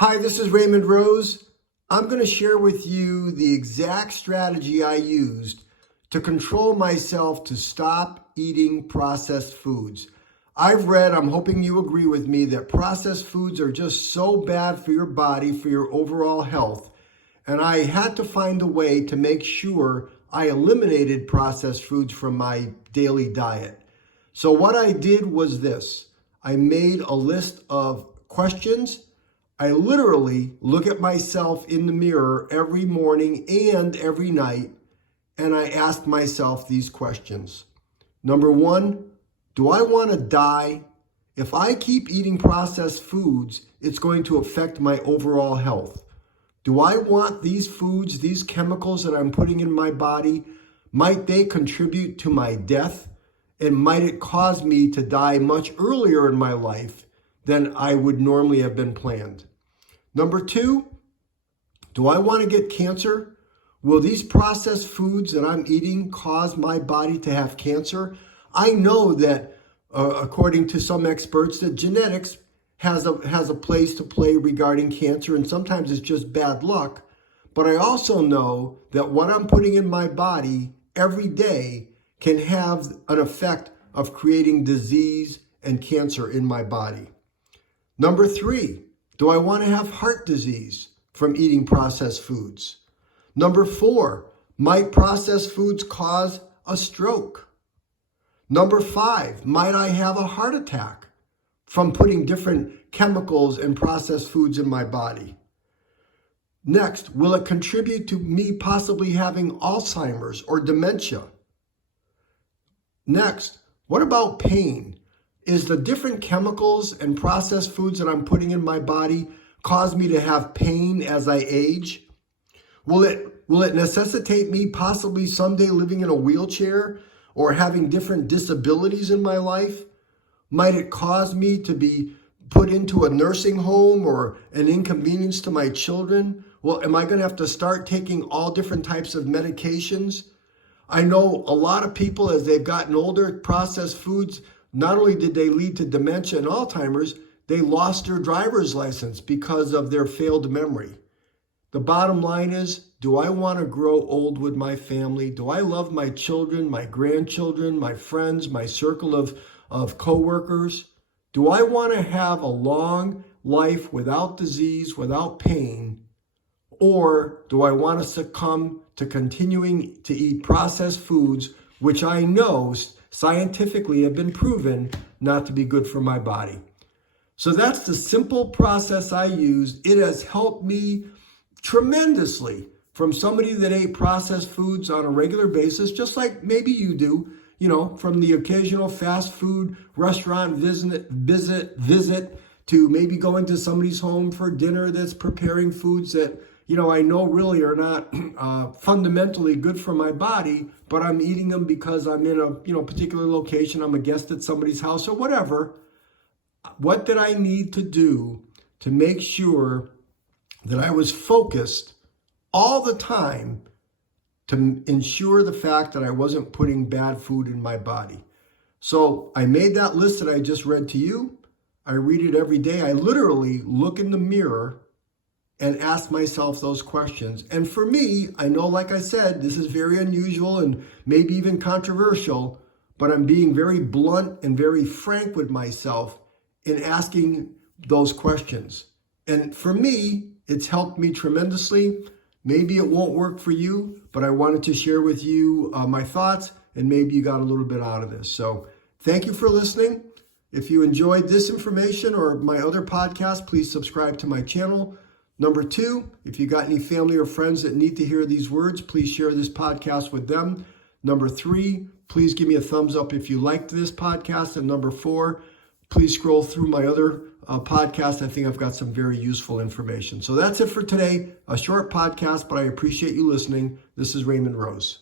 Hi, this is Raymond Rose. I'm going to share with you the exact strategy I used to control myself to stop eating processed foods. I've read, I'm hoping you agree with me, that processed foods are just so bad for your body, for your overall health. And I had to find a way to make sure I eliminated processed foods from my daily diet. So what I did was this. I made a list of questions. I literally look at myself in the mirror every morning and every night, and I ask myself these questions. Number one, do I want to die? If I keep eating processed foods, it's going to affect my overall health. Do I want these foods, these chemicals that I'm putting in my body, might they contribute to my death? And might it cause me to die much earlier in my life than I would normally have been planned? Number two, do I want to get cancer? Will these processed foods that I'm eating cause my body to have cancer? I know that according to some experts that genetics has a place to play regarding cancer, and sometimes it's just bad luck. But I also know that what I'm putting in my body every day can have an effect of creating disease and cancer in my body. Number three, do I want to have heart disease from eating processed foods? Number four, might processed foods cause a stroke? Number five, might I have a heart attack from putting different chemicals and processed foods in my body? Next, will it contribute to me possibly having Alzheimer's or dementia? Next, what about pain? Is the different chemicals and processed foods that I'm putting in my body cause me to have pain as I age? Will it necessitate me possibly someday living in a wheelchair or having different disabilities in my life? Might it cause me to be put into a nursing home or an inconvenience to my children? Well, am I going to have to start taking all different types of medications? I know a lot of people, as they've gotten older, processed foods, not only did they lead to dementia and Alzheimer's, they lost their driver's license because of their failed memory. The bottom line is, do I want to grow old with my family? Do I love my children, my grandchildren, my friends, my circle of coworkers? Do I want to have a long life without disease, without pain? Or do I want to succumb to continuing to eat processed foods, which I know scientifically have been proven not to be good for my body? So that's the simple process I used. It has helped me tremendously from somebody that ate processed foods on a regular basis, just like maybe you do, from the occasional fast food restaurant visit to maybe going to somebody's home for dinner that's preparing foods that I know really are not fundamentally good for my body, but I'm eating them because I'm in a particular location, I'm a guest at somebody's house or whatever. What did I need to do to make sure that I was focused all the time to ensure the fact that I wasn't putting bad food in my body? So I made that list that I just read to you. I read it every day. I literally look in the mirror and ask myself those questions. And for me, I know, like I said, this is very unusual and maybe even controversial, but I'm being very blunt and very frank with myself in asking those questions. And for me, it's helped me tremendously. Maybe it won't work for you, but I wanted to share with you my thoughts, and maybe you got a little bit out of this. So thank you for listening. If you enjoyed this information or my other podcasts, please subscribe to my channel. Number two, if you got any family or friends that need to hear these words, please share this podcast with them. Number three, please give me a thumbs up if you liked this podcast. And number four, please scroll through my other podcasts. I think I've got some very useful information. So that's it for today. A short podcast, but I appreciate you listening. This is Raymond Rose.